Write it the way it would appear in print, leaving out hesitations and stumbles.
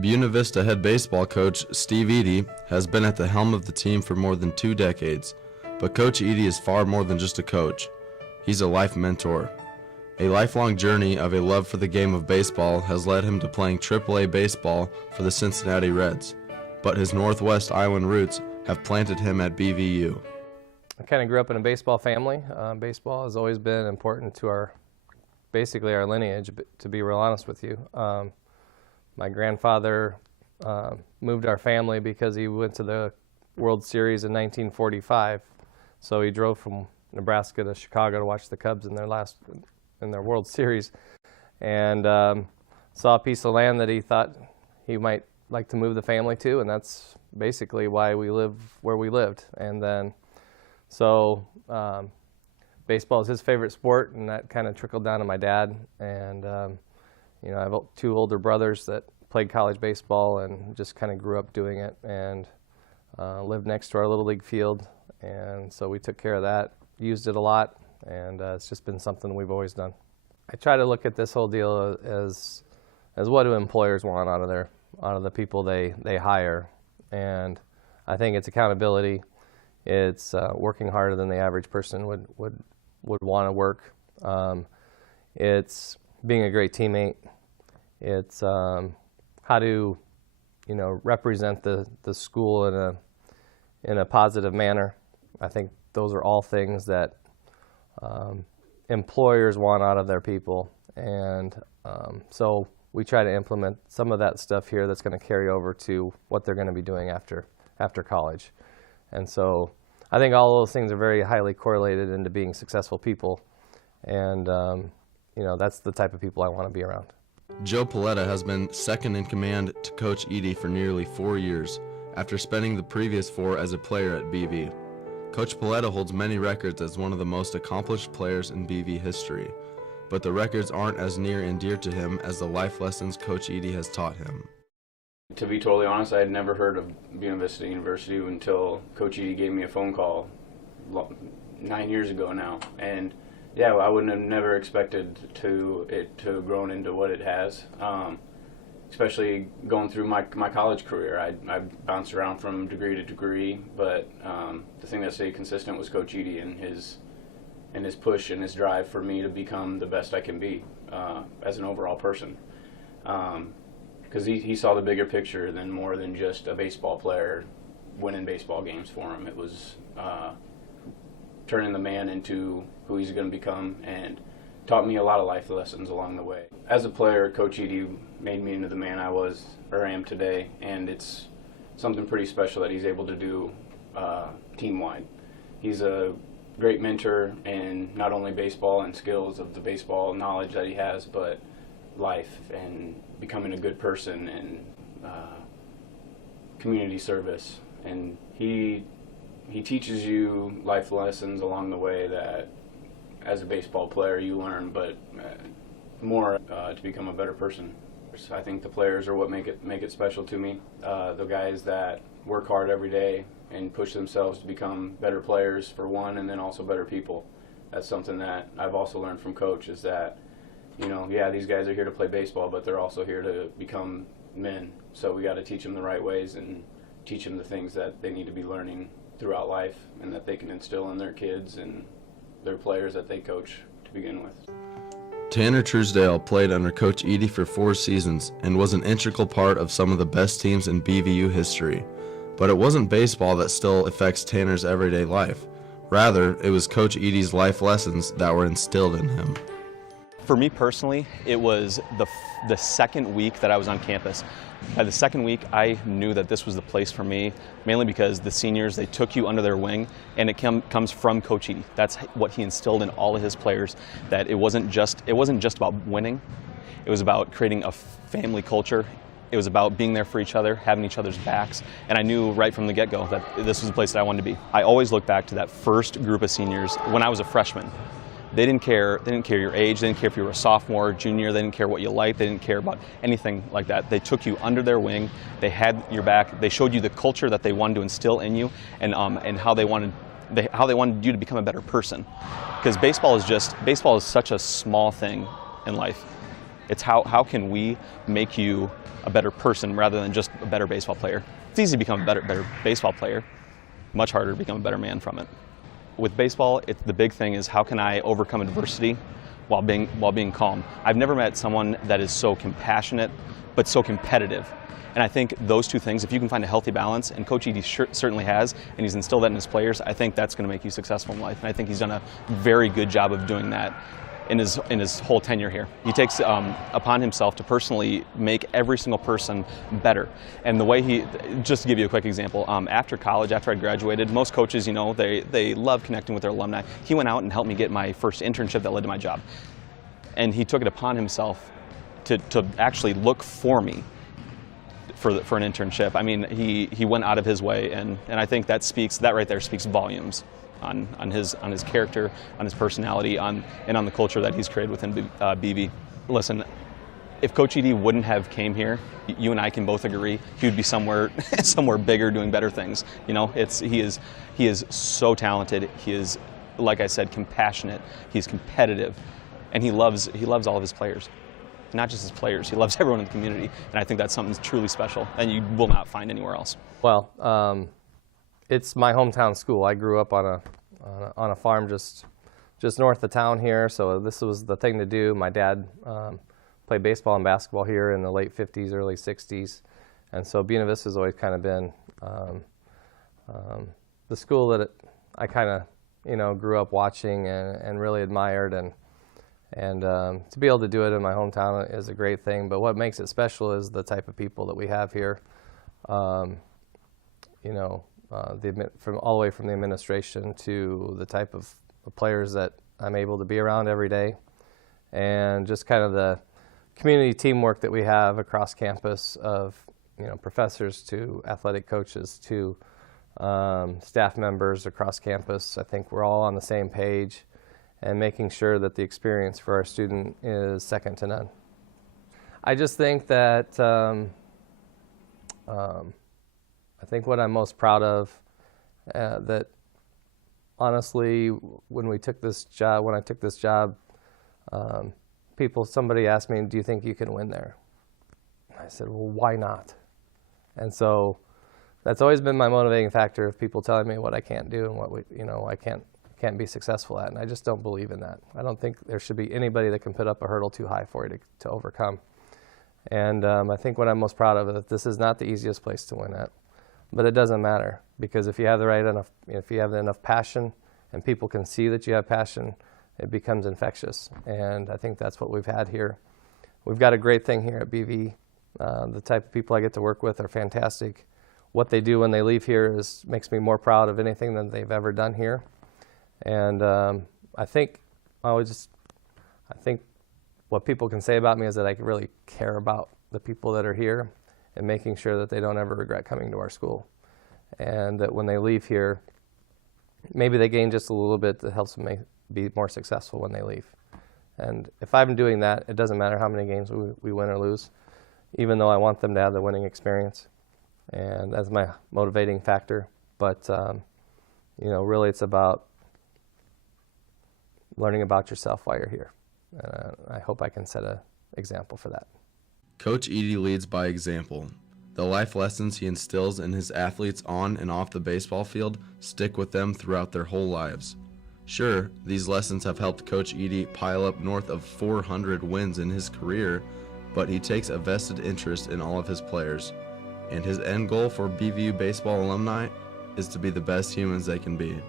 Buena Vista head baseball coach Steve Eady has been at the helm of the team for more than 2 decades, but Coach Eady is far more than just a coach. He's a life mentor. A lifelong journey of a love for the game of baseball has led him to playing AAA baseball for the Cincinnati Reds, but his Northwest Iowan roots have planted him at BVU. I kind of grew up in a baseball family. Baseball has always been important to basically our lineage, to be real honest with you. My grandfather moved our family because he went to the World Series in 1945. So he drove from Nebraska to Chicago to watch the Cubs in their World Series, and saw a piece of land that he thought he might like to move the family to, and that's basically why we live where we lived. And then, so baseball is his favorite sport, and that kind of trickled down to my dad. And you know, I have 2 older brothers that played college baseball and just kind of grew up doing it, and lived next to our Little League field, and so we took care of that, used it a lot, and it's just been something we've always done. I try to look at this whole deal as what do employers want out of the people they hire, and I think it's accountability. It's working harder than the average person would want to work. It's being a great teammate. It's how to, represent the school in a positive manner. I think those are all things that employers want out of their people, and so we try to implement some of that stuff here that's going to carry over to what they're going to be doing after college. And so I think all those things are very highly correlated into being successful people, and that's the type of people I want to be around. Joe Paletta has been second in command to Coach Eady for nearly 4 years, after spending the previous 4 as a player at BV. Coach Paletta holds many records as one of the most accomplished players in BV history, but the records aren't as near and dear to him as the life lessons Coach Eady has taught him. To be totally honest, I had never heard of Buena Vista University until Coach Eady gave me a phone call 9 years ago now, and yeah, I wouldn't have never expected it to have grown into what it has. Especially going through my college career, I bounced around from degree to degree, but the thing that stayed consistent was Coach Eady and his push and his drive for me to become the best I can be as an overall person. Because he saw the bigger picture than more than just a baseball player winning baseball games for him. It was turning the man into who he's going to become, and taught me a lot of life lessons along the way. As a player, Coach Eady made me into the man I was or am today, and it's something pretty special that he's able to do team-wide. He's a great mentor in not only baseball and skills of the baseball knowledge that he has, but life and becoming a good person and community service. And he teaches you life lessons along the way that as a baseball player you learn, but more to become a better person. I think the players are what make it special to me. The guys that work hard every day and push themselves to become better players for one, and then also better people. That's something that I've also learned from Coach, is that, yeah, these guys are here to play baseball, but they're also here to become men. So we got to teach them the right ways and teach them the things that they need to be learning throughout life, and that they can instill in their kids and their players that they coach to begin with. Tanner Truesdale played under Coach Eady for 4 seasons and was an integral part of some of the best teams in BVU history. But it wasn't baseball that still affects Tanner's everyday life. Rather, it was Coach Eady's life lessons that were instilled in him. For me personally, it was the second week that I was on campus. By the second week, I knew that this was the place for me, mainly because the seniors, they took you under their wing, and it comes from Coach Eady. That's what he instilled in all of his players, that it wasn't just about winning. It was about creating a family culture. It was about being there for each other, having each other's backs, and I knew right from the get-go that this was the place that I wanted to be. I always look back to that first group of seniors when I was a freshman. They didn't care your age, they didn't care if you were a sophomore, junior, they didn't care what you liked, they didn't care about anything like that. They took you under their wing, they had your back, they showed you the culture that they wanted to instill in you, and how they wanted you to become a better person. Because baseball is such a small thing in life. It's how can we make you a better person rather than just a better baseball player. It's easy to become a better baseball player, much harder to become a better man from it. With baseball, the big thing is how can I overcome adversity while being calm. I've never met someone that is so compassionate but so competitive. And I think those two things, if you can find a healthy balance, and Coach Edey certainly has, and he's instilled that in his players, I think that's going to make you successful in life. And I think he's done a very good job of doing that in his whole tenure here. He takes upon himself to personally make every single person better. And the way just to give you a quick example, after college, after I graduated, most coaches, you know, they love connecting with their alumni. He went out and helped me get my first internship that led to my job. And he took it upon himself to actually look for me for an internship. I mean, he went out of his way, and I think that right there speaks volumes on his character, on his personality, and on the culture that he's created within BV. Listen, if Coach Edey wouldn't have came here, you and I can both agree he would be somewhere bigger doing better things. You know, he is so talented. He is, like I said, compassionate. He's competitive, and he loves all of his players. Not just his players, he loves everyone in the community, and I think that's something truly special, and you will not find anywhere else. Well, it's my hometown school. I grew up on a farm just north of town here, so this was the thing to do. My dad played baseball and basketball here in the late 50s, early 60s, and so Buena Vista has always kind of been the school that I kind of grew up watching and really admired, and to be able to do it in my hometown is a great thing. But what makes it special is the type of people that we have here. From all the way from the administration to the type of players that I'm able to be around every day, and just kind of the community teamwork that we have across campus of professors to athletic coaches to staff members across campus. I think we're all on the same page and making sure that the experience for our student is second to none. I just think that I think what I'm most proud of, that honestly, when I took this job, somebody asked me, "Do you think you can win there?" I said, "Well, why not?" And so that's always been my motivating factor, of people telling me what I can't do and what I can't be successful at, and I just don't believe in that. I don't think there should be anybody that can put up a hurdle too high for you to overcome. And I think what I'm most proud of is that this is not the easiest place to win at, but it doesn't matter, because if you have enough passion and people can see that you have passion, it becomes infectious. And I think that's what we've had here. We've got a great thing here at BV. The type of people I get to work with are fantastic. What they do when they leave here makes me more proud of anything that they've ever done here. And I think what people can say about me is that I really care about the people that are here and making sure that they don't ever regret coming to our school. And that when they leave here, maybe they gain just a little bit that helps them be more successful when they leave. And if I'm doing that, it doesn't matter how many games we win or lose, even though I want them to have the winning experience. And that's my motivating factor. But, really it's about learning about yourself while you're here. I hope I can set an example for that. Coach Edey leads by example. The life lessons he instills in his athletes on and off the baseball field stick with them throughout their whole lives. Sure, these lessons have helped Coach Edey pile up north of 400 wins in his career, but he takes a vested interest in all of his players, and his end goal for BVU baseball alumni is to be the best humans they can be.